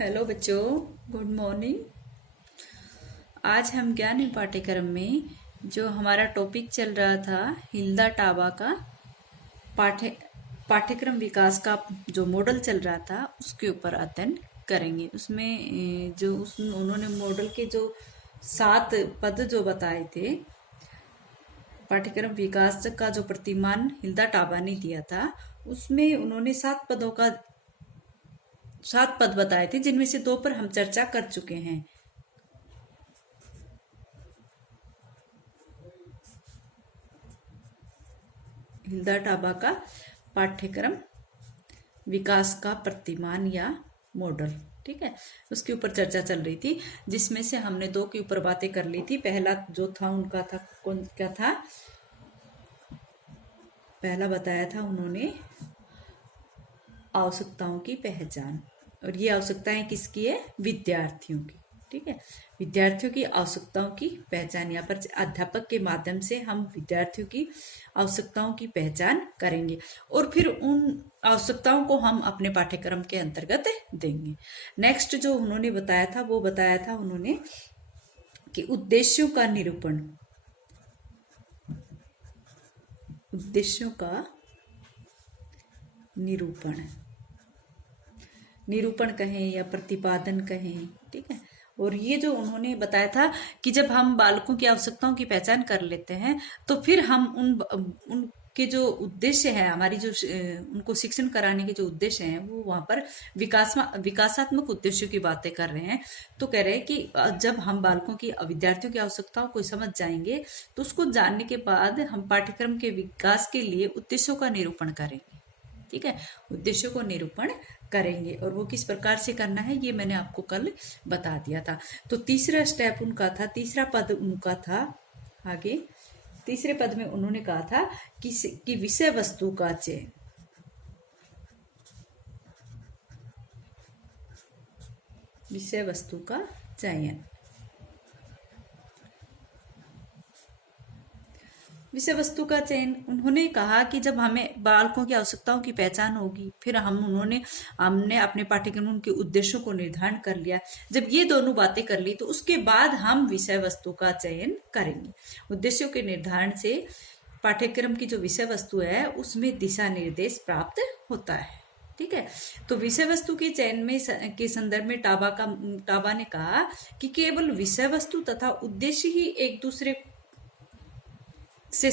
Hello बच्चों, good morning. आज हम ज्ञान पाठ्यक्रम में जो हमारा टॉपिक चल रहा था हिल्दा टाबा का पाठ्यक्रम विकास का जो मॉडल चल रहा था उसके ऊपर अध्ययन करेंगे। उसमें उन्होंने मॉडल के जो 7 पद जो बताए थे, पाठ्यक्रम विकास का जो प्रतिमान हिल्दा टाबा ने दिया था, उसमें उन्होंने 7 पद बताए थे, जिनमें से 2 पर हम चर्चा कर चुके हैं। हिल्दा टाबा का पाठ्यक्रम विकास का प्रतिमान या मॉडल, ठीक है, उसके ऊपर चर्चा चल रही थी, जिसमें से हमने 2 के ऊपर बातें कर ली थी। पहला जो था उनका था क्या था? पहला बताया था उन्होंने आवश्यकताओं की पहचान, और ये आवश्यकताएं किसकी है? विद्यार्थियों की, ठीक है। विद्यार्थियों की आवश्यकताओं की पहचान, यहाँ पर अध्यापक के माध्यम से हम विद्यार्थियों की आवश्यकताओं की पहचान करेंगे और फिर उन आवश्यकताओं को हम अपने पाठ्यक्रम के अंतर्गत देंगे। नेक्स्ट जो उन्होंने बताया था वो बताया था उन्होंने कि उद्देश्यों का निरूपण, उद्देश्यों का निरूपण कहें या प्रतिपादन कहें, ठीक है। और ये जो उन्होंने बताया था कि जब हम बालकों की आवश्यकताओं की पहचान कर लेते हैं तो फिर हम उनके जो उद्देश्य है, हमारी जो उनको शिक्षण कराने के जो उद्देश्य हैं, वो वहां पर विकासात्मक उद्देश्यों की बातें कर रहे हैं। तो कह रहे हैं कि जब हम बालकों की, विद्यार्थियों की आवश्यकताओं को समझ जाएंगे तो उसको जानने के बाद हम पाठ्यक्रम के विकास के लिए उद्देश्यों का निरूपण करेंगे, ठीक है। उद्देश्यों को निरूपण करेंगे और वो किस प्रकार से करना है ये मैंने आपको कल बता दिया था। तो तीसरा स्टेप उनका था, तीसरा पद उनका था आगे। तीसरे पद में उन्होंने कहा था कि विषय वस्तु का चयन, विषय वस्तु का चयन, विषय वस्तु का चयन। उन्होंने कहा कि जब हमें बालकों की आवश्यकताओं की पहचान होगी, फिर हमने अपने पाठ्यक्रम के उद्देश्यों को निर्धारण कर लिया। जब ये दोनों बातें कर ली तो उसके बाद हम विषय वस्तु का चयन करेंगे। उद्देश्यों के निर्धारण से पाठ्यक्रम की जो विषय वस्तु है उसमें दिशा निर्देश प्राप्त होता है, ठीक है। तो विषय वस्तु के चयन में के संदर्भ में टाबा ने कहा कि केवल विषय वस्तु तथा उद्देश्य ही एक दूसरे से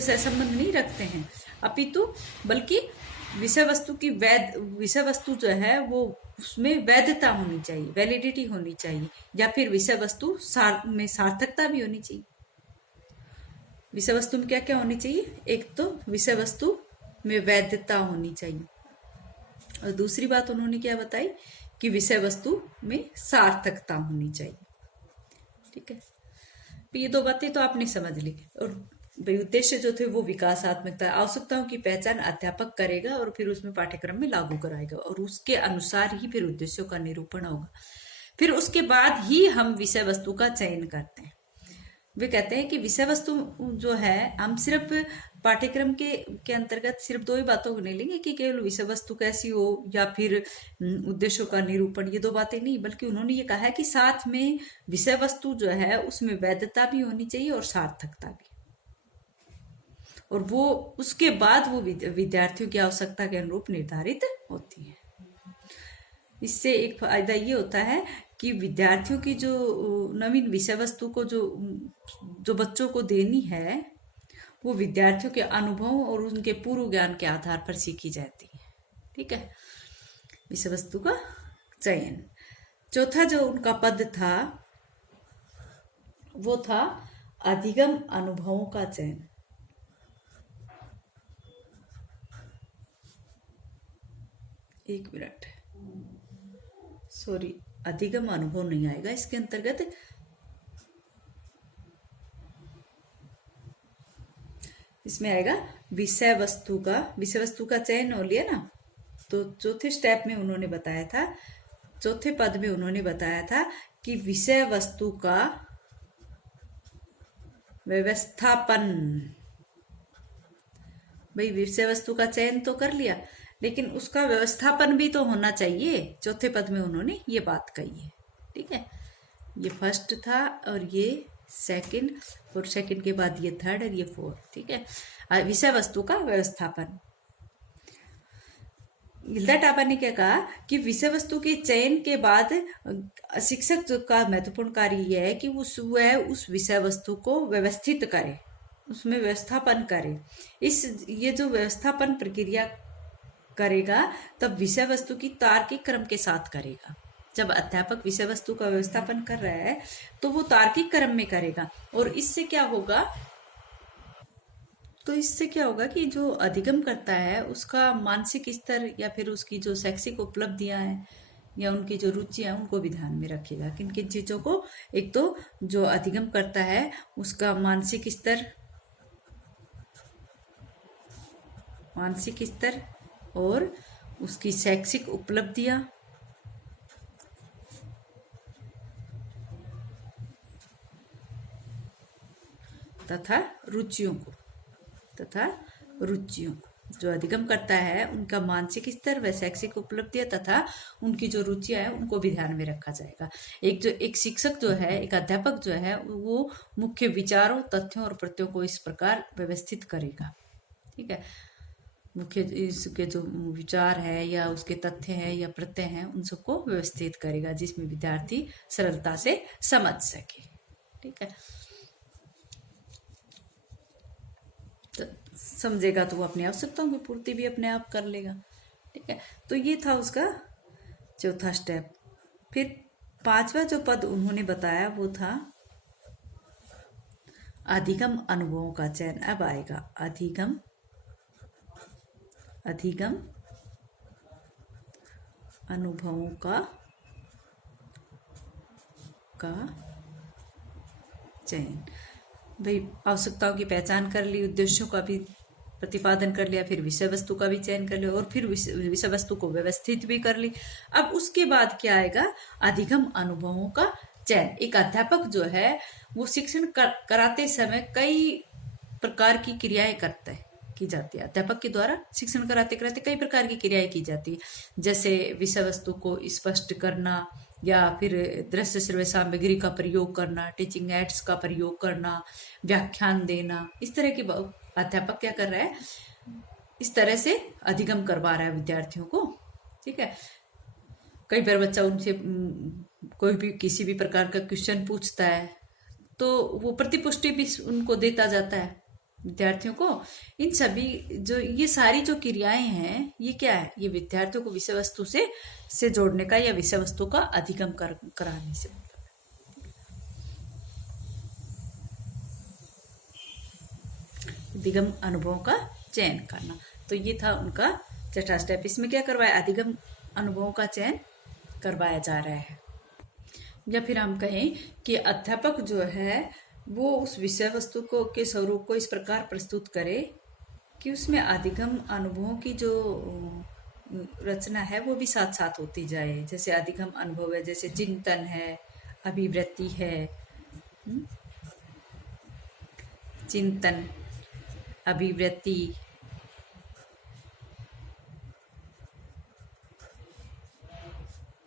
सहसंबंध नहीं रखते हैं, अपितु बल्कि विषय वस्तु जो है वो उसमें वैधता होनी चाहिए, वैलिडिटी होनी चाहिए, या फिर विषय वस्तु में सार्थकता भी होनी चाहिए। विषय वस्तु में क्या क्या होनी चाहिए? एक तो विषय वस्तु में वैधता होनी चाहिए, और दूसरी बात उन्होंने क्या बताई कि विषय वस्तु में सार्थकता होनी चाहिए, ठीक है। ये 2 बातें तो आपने समझ ली। और उद्देश्य जो थे वो विकासात्मकता, आवश्यकताओं की पहचान अध्यापक करेगा और फिर उसमें पाठ्यक्रम में लागू कराएगा, और उसके अनुसार ही फिर उद्देश्यों का निरूपण होगा। फिर उसके बाद ही हम विषय वस्तु का चयन करते हैं। वे कहते हैं कि विषय वस्तु जो है हम सिर्फ पाठ्यक्रम के अंतर्गत सिर्फ 2 ही बातों को नहीं लेंगे कि केवल विषय वस्तु कैसी हो या फिर उद्देश्यों का निरूपण, ये 2 बातें नहीं, बल्कि उन्होंने ये कहा है कि साथ में विषय वस्तु जो है उसमें वैधता भी होनी चाहिए और सार्थकता भी, और वो उसके बाद वो विद्यार्थियों की आवश्यकता के अनुरूप निर्धारित होती है। इससे एक फायदा ये होता है कि विद्यार्थियों की जो नवीन विषय वस्तु को जो बच्चों को देनी है वो विद्यार्थियों के अनुभव और उनके पूर्व ज्ञान के आधार पर सीखी जाती है, ठीक है। विषय वस्तु का चयन। चौथा जो उनका पद था वो था अधिगम अनुभवों का चयन। एक मिनट, सॉरी, अधिगम अनुभव नहीं आएगा इसके अंतर्गत, इसमें आएगा विषय वस्तु का चयन हो लिया ना। तो चौथे स्टेप में उन्होंने बताया था, चौथे पद में उन्होंने बताया था कि विषय वस्तु का व्यवस्थापन। भाई विषय वस्तु का चयन तो कर लिया, लेकिन उसका व्यवस्थापन भी तो होना चाहिए। चौथे पद में उन्होंने ये बात कही है। ठीक है, ये फर्स्ट था और ये सेकंड, और सेकंड के बाद ये थर्ड और ये फोर्थ। ठीक है, विषय वस्तु का व्यवस्थापन। हिल्दा टाबा ने क्या कहा कि विषय वस्तु के चयन के बाद शिक्षक का महत्वपूर्ण कार्य यह है कि वह उस विषय वस्तु को व्यवस्थित करे, उसमें व्यवस्थापन करे। ये जो व्यवस्थापन प्रक्रिया करेगा तब विषय वस्तु की तार्किक क्रम के साथ करेगा। जब अध्यापक विषय वस्तु का व्यवस्थापन कर रहा है तो वो तार्किक क्रम में करेगा, और इससे क्या होगा, कि जो अधिगम करता है उसका मानसिक स्तर या फिर उसकी जो शैक्षिक उपलब्धियां हैं या उनकी जो रुचियां हैं उनको भी ध्यान में रखेगा। किन किन चीजों को, एक तो जो अधिगम करता है उसका मानसिक स्तर और उसकी शैक्षिक उपलब्धियां तथा रुचियों को जो अधिगम करता है उनका मानसिक स्तर व शैक्षिक उपलब्धियां तथा उनकी जो रुचियां हैं उनको भी ध्यान में रखा जाएगा। एक शिक्षक जो है, एक अध्यापक जो है, वो मुख्य विचारों, तथ्यों और प्रत्ययों को इस प्रकार व्यवस्थित करेगा। ठीक है, मुख्य इसके जो विचार है या उसके तथ्य है या प्रत्यय हैं उन सबको व्यवस्थित करेगा जिसमें विद्यार्थी सरलता से समझ सके। ठीक है, तो समझेगा तो वो अपनी आवश्यकताओं की पूर्ति भी अपने आप कर लेगा। ठीक है, तो ये था उसका चौथा स्टेप। फिर पांचवा जो पद उन्होंने बताया वो था अधिगम अनुभवों का चयन। अब आएगा अधिगम अनुभवों का चयन। भाई आवश्यकताओं की पहचान कर ली, उद्देश्यों का भी प्रतिपादन कर लिया, फिर विषय वस्तु का भी चयन कर लिया और फिर विषय वस्तु को व्यवस्थित भी कर ली। अब उसके बाद क्या आएगा, अधिगम अनुभवों का चयन। एक अध्यापक जो है वो शिक्षण कराते समय कई प्रकार की क्रियाएं की जाती है। अध्यापक के द्वारा शिक्षण कराते कराते कई प्रकार की क्रियाएं की जाती है, जैसे विषय वस्तु को स्पष्ट करना या फिर दृश्य श्रव्य सामग्री का प्रयोग करना, टीचिंग एड्स का प्रयोग करना, व्याख्यान देना। इस तरह के अध्यापक क्या कर रहा है, इस तरह से अधिगम करवा रहा है विद्यार्थियों को। ठीक है, कई बार बच्चा उनसे कोई भी किसी भी प्रकार का क्वेश्चन पूछता है तो वो प्रतिपुष्टि भी उनको देता जाता है विद्यार्थियों को। इन सभी जो ये सारी जो क्रियाएं हैं ये क्या है, ये विद्यार्थियों को विषय वस्तु से जोड़ने का या विषय वस्तु का अधिगम कराने से अधिगम अनुभवों का चयन करना। तो ये था उनका छठा स्टेप। इसमें क्या करवाया, अधिगम अनुभवों का चयन करवाया जा रहा है। या फिर हम कहें कि अध्यापक जो है वो उस विषय वस्तु के स्वरूप को इस प्रकार प्रस्तुत करे कि उसमें अधिगम अनुभवों की जो रचना है वो भी साथ साथ होती जाए। जैसे अधिगम अनुभव है, जैसे चिंतन है, अभिवृत्ति है, चिंतन, अभिवृत्ति,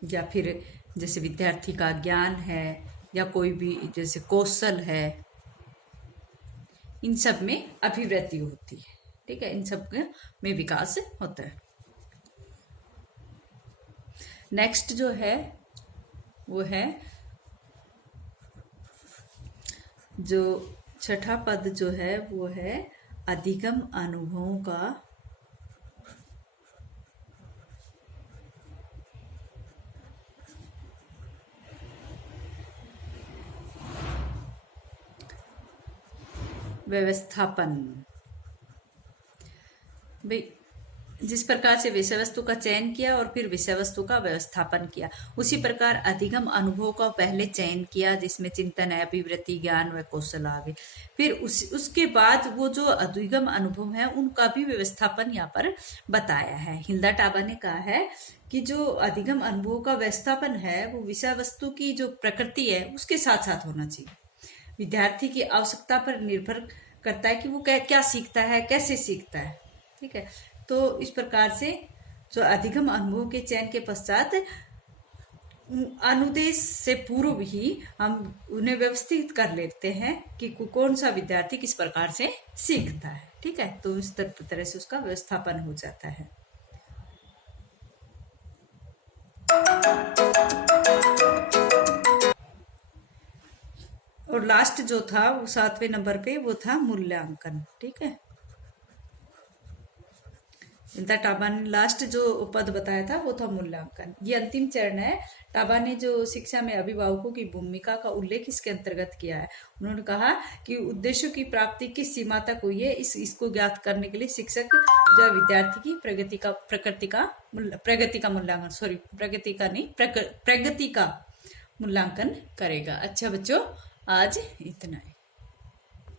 या फिर जैसे विद्यार्थी का ज्ञान है या कोई भी जैसे कौशल है, इन सब में अभिवृत्ति होती है। ठीक है, इन सब में विकास होता है। नेक्स्ट जो है वो है जो छठा पद जो है वो है अधिगम अनुभवों का व्यवस्थापन। भाई जिस प्रकार से विषय वस्तु का चयन किया और फिर विषय वस्तु का व्यवस्थापन किया, उसी प्रकार अधिगम अनुभव का पहले चयन किया जिसमें चिंतन है, अभिवृत्ति, ज्ञान व कौशल आ गए। फिर उसके बाद वो जो अधिगम अनुभव है उनका भी व्यवस्थापन यहाँ पर बताया है। हिल्दा टाबा ने कहा है कि जो अधिगम अनुभव का व्यवस्थापन है वो विषय वस्तु की जो प्रकृति है उसके साथ साथ होना चाहिए। विद्यार्थी की आवश्यकता पर निर्भर करता है कि वो क्या सीखता है, कैसे सीखता है। ठीक है, तो इस प्रकार से जो अधिगम अनुभवों के चयन के पश्चात अनुदेश से पूर्व ही हम उन्हें व्यवस्थित कर लेते हैं कि कौन सा विद्यार्थी किस प्रकार से सीखता है। ठीक है, तो इस तरह से उसका व्यवस्थापन हो जाता है। और लास्ट जो था वो 7वें नंबर पे वो था मूल्यांकन। ठीक है, टाबा ने लास्ट जो पद बताया था वो था मूल्यांकन। ये अंतिम चरण है। टाबा ने जो शिक्षा में अभिभावकों की भूमिका का उल्लेख इसके अंतर्गत किया है। उन्होंने कहा कि उद्देश्यों की प्राप्ति किस सीमा तक हुई है इसको ज्ञात करने के लिए शिक्षक जो विद्यार्थी की प्रगति का मूल्यांकन करेगा। अच्छा बच्चों, आज इतना है।